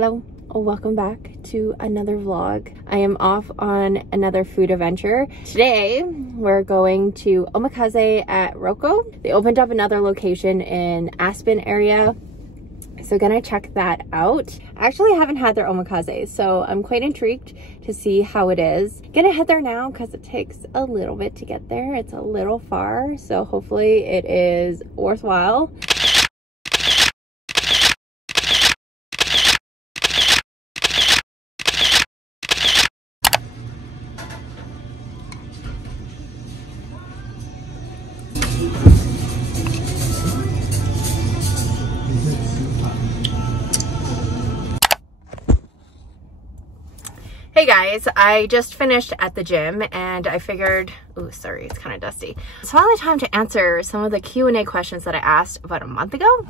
Hello, welcome back to another vlog. I am off on another food adventure. Today we're going to omakase at Roko. They opened up another location in Aspen area, so gonna check that out. I actually haven't had their omakase, so I'm quite intrigued to see how it is. Gonna head there now because it takes a little bit to get there. It's a little far, so hopefully it is worthwhile. Hey guys, I just finished at the gym and I figured, oh sorry, it's kind of dusty. It's finally time to answer some of the Q&A questions that I asked about a month ago.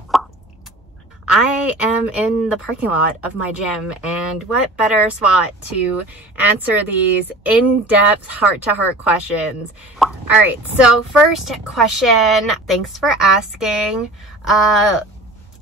I am in the parking lot of my gym, and what better spot to answer these in-depth heart-to-heart questions. All right, so first question, thanks for asking. I'm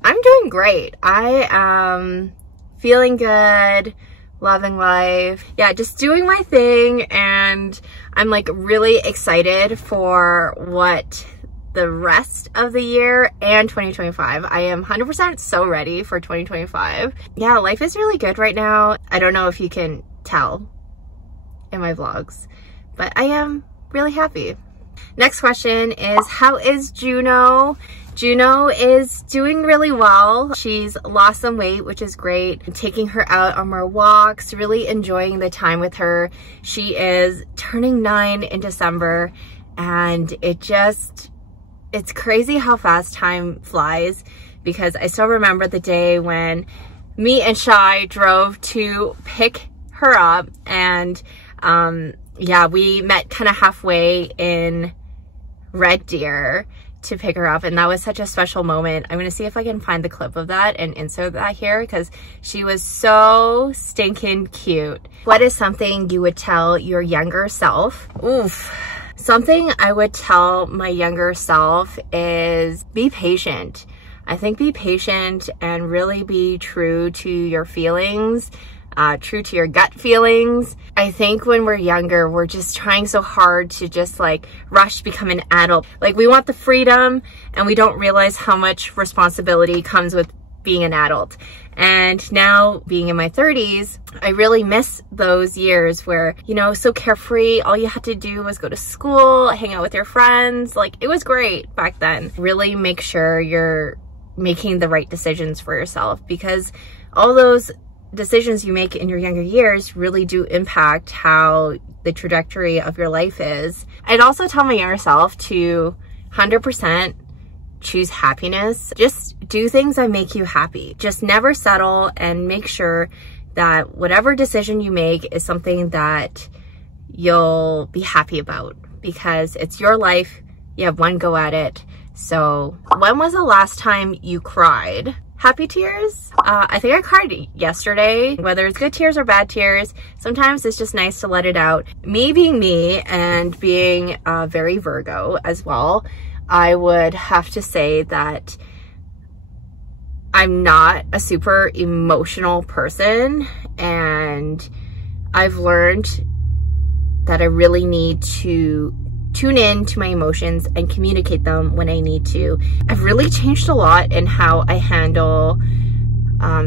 doing great. I am feeling good. Loving life. Yeah, just doing my thing, and I'm like really excited for what the rest of the year and 2025. I am 100% so ready for 2025. Yeah, life is really good right now. I don't know if you can tell in my vlogs, but I am really happy. Next question is, how is Juno? Juno is doing really well. She's lost some weight, which is great. I'm taking her out on more walks, really enjoying the time with her. She is turning 9 in December, and it's crazy how fast time flies, because I still remember the day when me and Shai drove to pick her up, and yeah, we met kind of halfway in Red Deer to pick her up, and that was such a special moment. I'm gonna see if I can find the clip of that and insert that here, because she was so stinking cute. What is something you would tell your younger self? Oof. Something I would tell my younger self is be patient. I think be patient and really be true to your feelings, true to your gut feelings. I think when we're younger, we're just trying so hard to just like rush to become an adult. Like, we want the freedom, and we don't realize how much responsibility comes with being an adult. And now, being in my 30s, I really miss those years where, you know, so carefree. All you had to do was go to school, hang out with your friends. Like, it was great back then. Really make sure you're making the right decisions for yourself, because all those decisions you make in your younger years really do impact how the trajectory of your life is. I'd also tell my younger self to 100% choose happiness. Just do things that make you happy. Just never settle, and make sure that whatever decision you make is something that you'll be happy about, because it's your life. You have one go at it. So, when was the last time you cried? Happy tears? I think I cried yesterday. Whether it's good tears or bad tears, sometimes it's just nice to let it out. Me being me, and being very Virgo as well, I would have to say that I'm not a super emotional person, and I've learned that I really need to tune in to my emotions and communicate them when I need to. I've really changed a lot in how I handle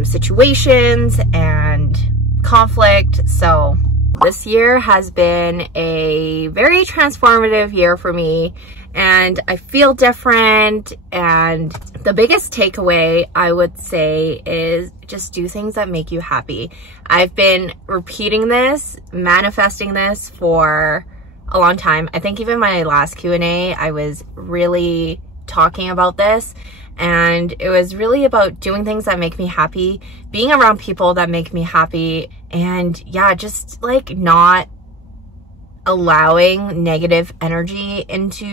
situations and conflict. So this year has been a very transformative year for me, and I feel different. And the biggest takeaway, I would say, is just do things that make you happy. I've been repeating this, manifesting this for a long time. I think even my last Q&A, I was really talking about this, and it was really about doing things that make me happy, being around people that make me happy, and yeah, just like not allowing negative energy into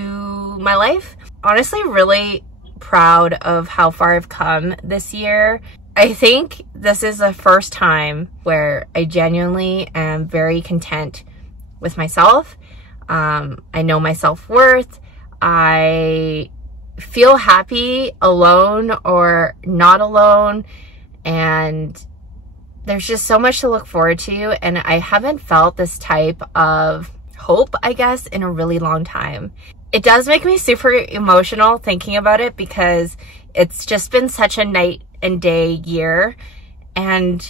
my life. Honestly, really proud of how far I've come this year. I think this is the first time where I genuinely am very content with myself. I know my self-worth. I feel happy alone or not alone, and there's just so much to look forward to, and I haven't felt this type of hope, I guess, in a really long time. It does make me super emotional thinking about it because it's just been such a night and day year, and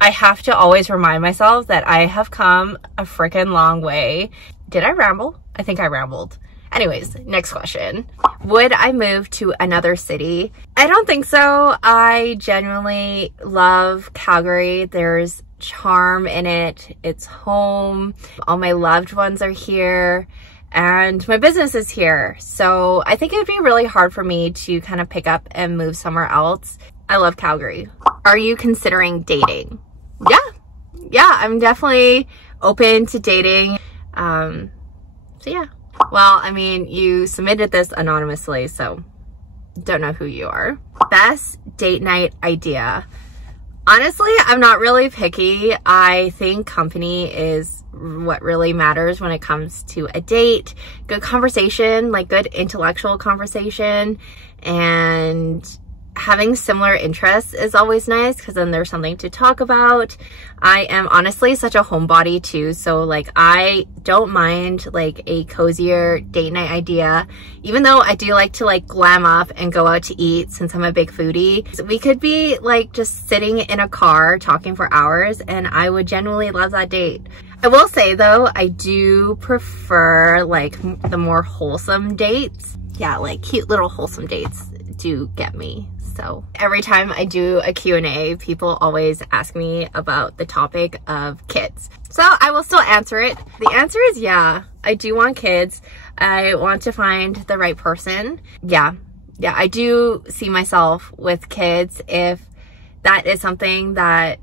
I have to always remind myself that I have come a freaking long way. Did I ramble? I think I rambled. Anyways, next question. Would I move to another city? I don't think so. I genuinely love Calgary. There's charm in it. It's home. All my loved ones are here and my business is here. So I think it would be really hard for me to kind of pick up and move somewhere else. I love Calgary. Are you considering dating? Yeah, I'm definitely open to dating. So yeah. Well, I mean, you submitted this anonymously, so don't know who you are. Best date night idea. Honestly, I'm not really picky. I think company is what really matters when it comes to a date. Good conversation, like good intellectual conversation, and having similar interests is always nice because then there's something to talk about. I am honestly such a homebody too, so like I don't mind like a cozier date night idea, even though I do like to like glam up and go out to eat since I'm a big foodie. So we could be like just sitting in a car talking for hours and I would genuinely love that date. I will say though, I do prefer like the more wholesome dates. Yeah, like cute little wholesome dates do get me. So every time I do a Q&A, people always ask me about the topic of kids. So I will still answer it. The answer is yeah, I do want kids. I want to find the right person. Yeah, I do see myself with kids if that is something that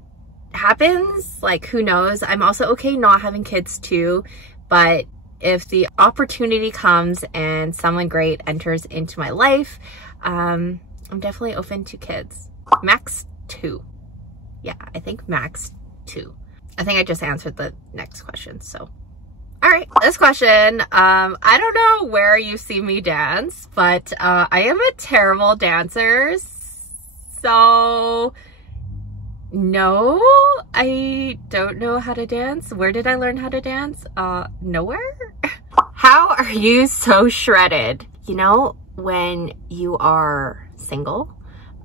happens. Like, who knows? I'm also okay not having kids too, but if the opportunity comes and someone great enters into my life, I'm definitely open to kids. Max 2. Yeah, I think max 2. I think I just answered the next question, so. All right, this question, I don't know where you see me dance, but I am a terrible dancer, so no, I don't know how to dance. Where did I learn how to dance? Nowhere. How are you so shredded? You know, when you are single,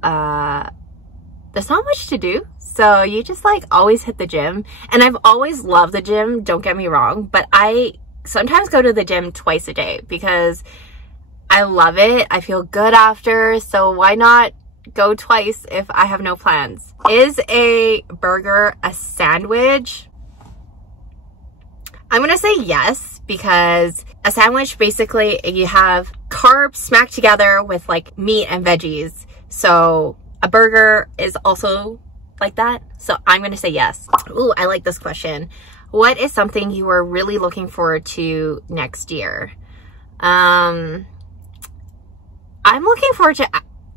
there's not much to do, so you just like always hit the gym. And I've always loved the gym, don't get me wrong, but I sometimes go to the gym twice a day because I love it. I feel good after, so why not go twice if I have no plans? Is a burger a sandwich? I'm gonna say yes, because a sandwich, basically you have carbs smacked together with like meat and veggies. So a burger is also like that. So I'm gonna say yes. Ooh, I like this question. What is something you are really looking forward to next year? I'm looking forward to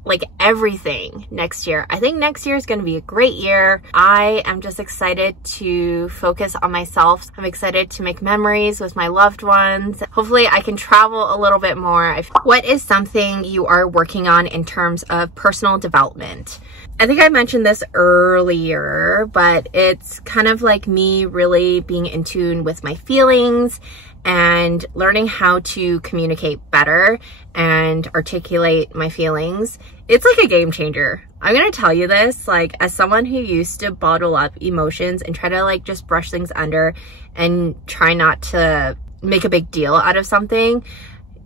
like everything next year. I think next year is going to be a great year. I am just excited to focus on myself. I'm excited to make memories with my loved ones. Hopefully I can travel a little bit more. What is something you are working on in terms of personal development? I think I mentioned this earlier, but it's kind of like me really being in tune with my feelings and learning how to communicate better and articulate my feelings. It's like a game changer. I'm gonna tell you this, like, as someone who used to bottle up emotions and try to like just brush things under and try not to make a big deal out of something,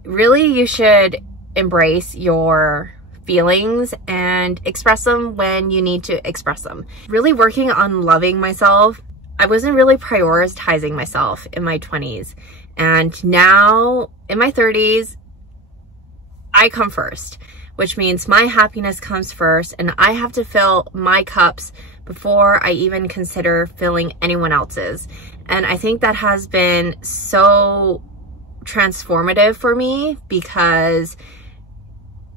really you should embrace your feelings and express them when you need to express them. Really working on loving myself. I wasn't really prioritizing myself in my 20s. And now in my 30s, I come first, which means my happiness comes first and I have to fill my cups before I even consider filling anyone else's. And I think that has been so transformative for me, because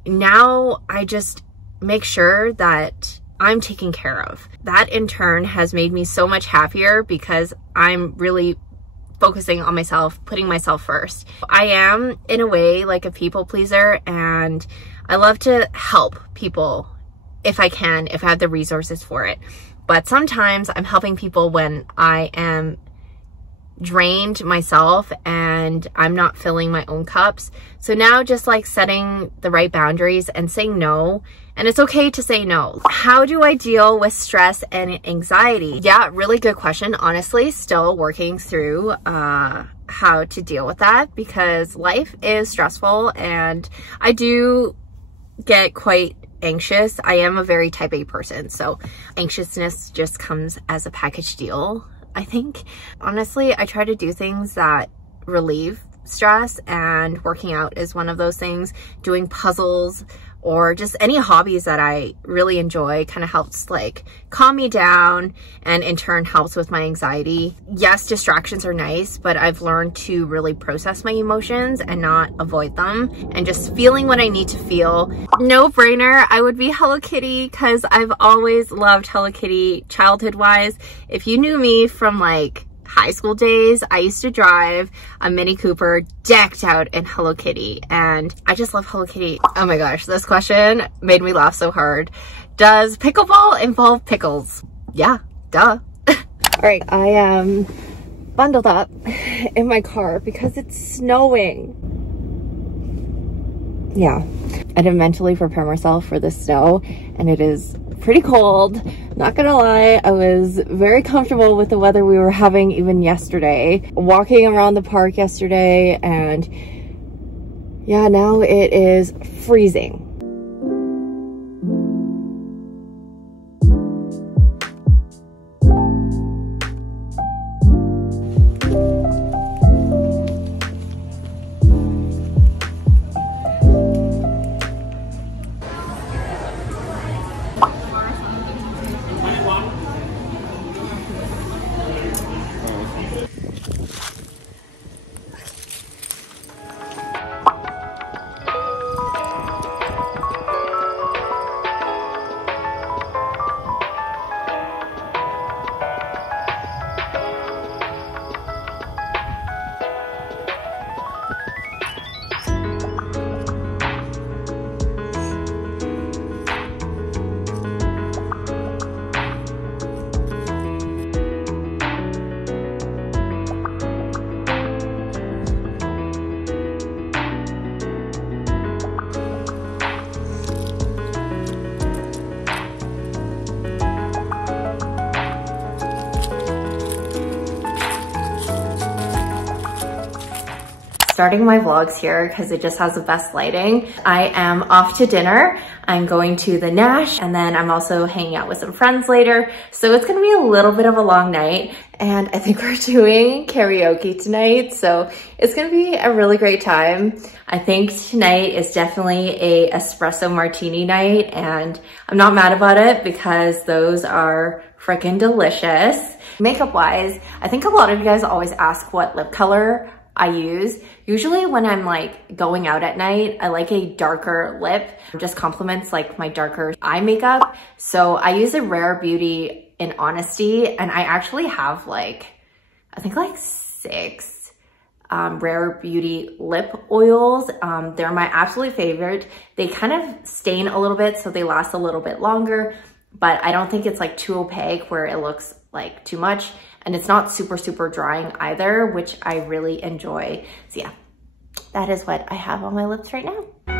now I just make sure that I'm taken care of. That in turn has made me so much happier because I'm really focusing on myself, putting myself first. I am, in a way, like a people pleaser, and I love to help people if I can, if I have the resources for it. but sometimes I'm helping people when I am drained myself and I'm not filling my own cups. So now just like setting the right boundaries and saying no, and it's okay to say no. How do I deal with stress and anxiety? Yeah, really good question. Honestly, still working through how to deal with that, because life is stressful and I do get quite anxious. I am a very type A person, so anxiousness just comes as a package deal, I think. Honestly, I try to do things that relieve stress, and working out is one of those things. Doing puzzles or just any hobbies that I really enjoy kind of helps like calm me down, and in turn helps with my anxiety. Yes, distractions are nice, but I've learned to really process my emotions and not avoid them, and just feeling what I need to feel. No brainer, I would be Hello Kitty, because I've always loved Hello Kitty childhood wise. If you knew me from like high school days, I used to drive a Mini Cooper decked out in Hello Kitty, and I just love Hello Kitty. Oh my gosh, this question made me laugh so hard. Does pickleball involve pickles? Yeah, duh. All right, I am bundled up in my car because it's snowing. Yeah, I didn't mentally prepare myself for the snow, and it is pretty cold. Not gonna lie, I was very comfortable with the weather we were having even yesterday. Walking around the park yesterday, and yeah, now it is freezing. Starting my vlogs here because it just has the best lighting. I am off to dinner. I'm going to the Nash, and then I'm also hanging out with some friends later. So it's gonna be a little bit of a long night, and I think we're doing karaoke tonight. So it's gonna be a really great time. I think tonight is definitely a espresso martini night, and I'm not mad about it because those are freaking delicious. Makeup wise, I think a lot of you guys always ask what lip color I use. Usually when I'm like going out at night, I like a darker lip. It just complements like my darker eye makeup. So I use a Rare Beauty in Honesty, and I actually have like, I think like 6 Rare Beauty lip oils. They're my absolute favorite. They kind of stain a little bit, so they last a little bit longer, but I don't think it's like too opaque where it looks like too much. And it's not super, super drying either, which I really enjoy. So yeah, that is what I have on my lips right now.